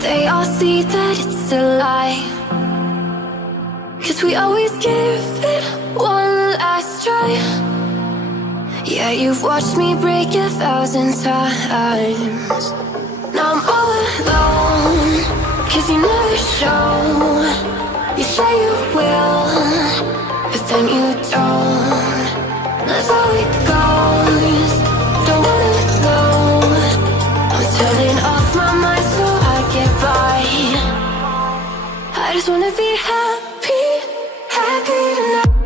They all see that it's a lie, 'cause we always give it one last try. Yeah, you've watched me break 1,000 times. Now I'm all alone, 'cause you never show. You say you will, but then you don't. That's how it goes. Don't wanna know. I'm turning off my mind so I get by. I just wanna be happy, happy tonight.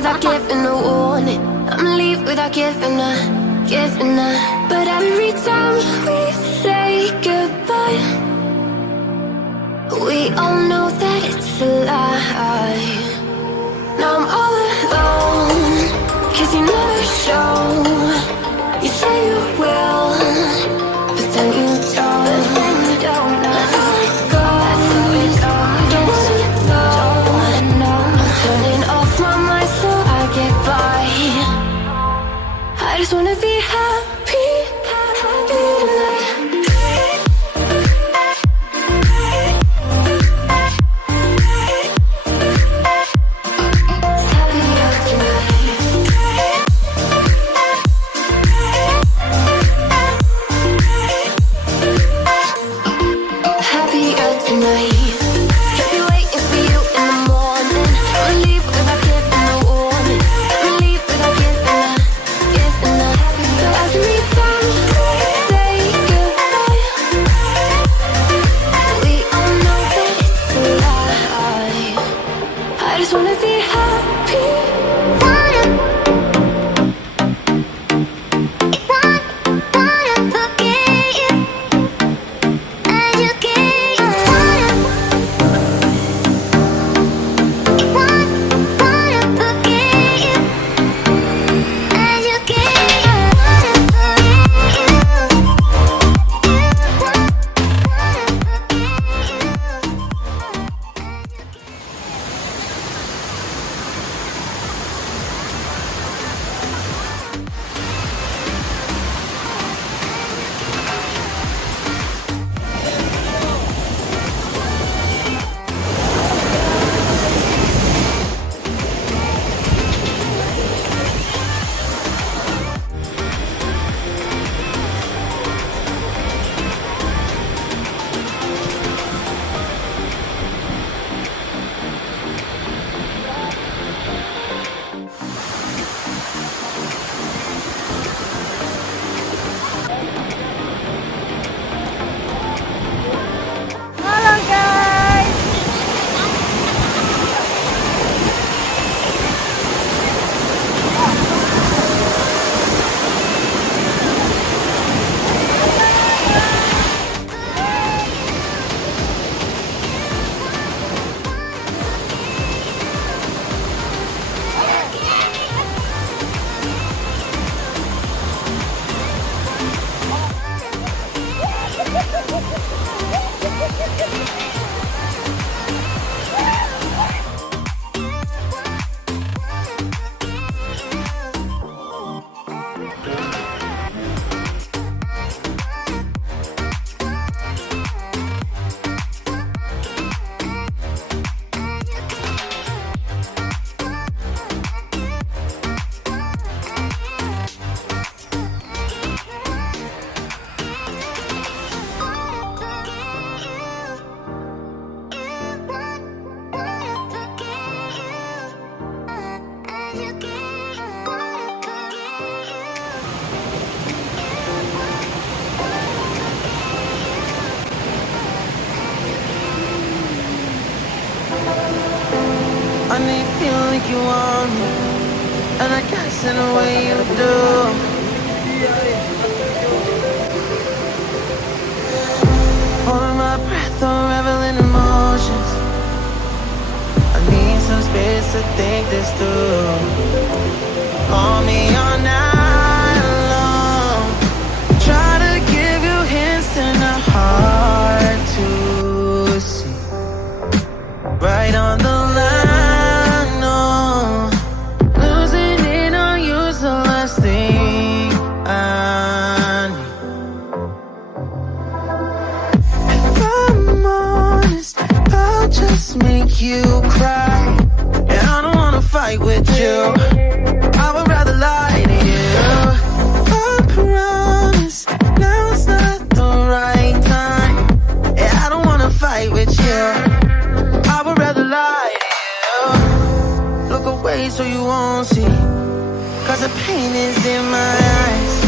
Without giving a warning, I'ma leave without giving a. But every time we say goodbye, we all know that it's a lie. Now I'm all alone, 'cause you never show. You say you will, but then you don't. That's how it goes. Don't wanna know. I'm turning off my mind so I get by. I just wanna be happy, happy tonight. Happier tonight. Kept you waiting for you in the morning. I'ma leave without giving a warning. I'ma leave without giving a. But every time we say goodbye, we all know that it's a lie. I just wanna be happy. I know you feel like you want me, and I guess in a way you do. Holding my breath, unraveling emotions. I need some space to think this through. Call me 'cause the pain is in my eyes.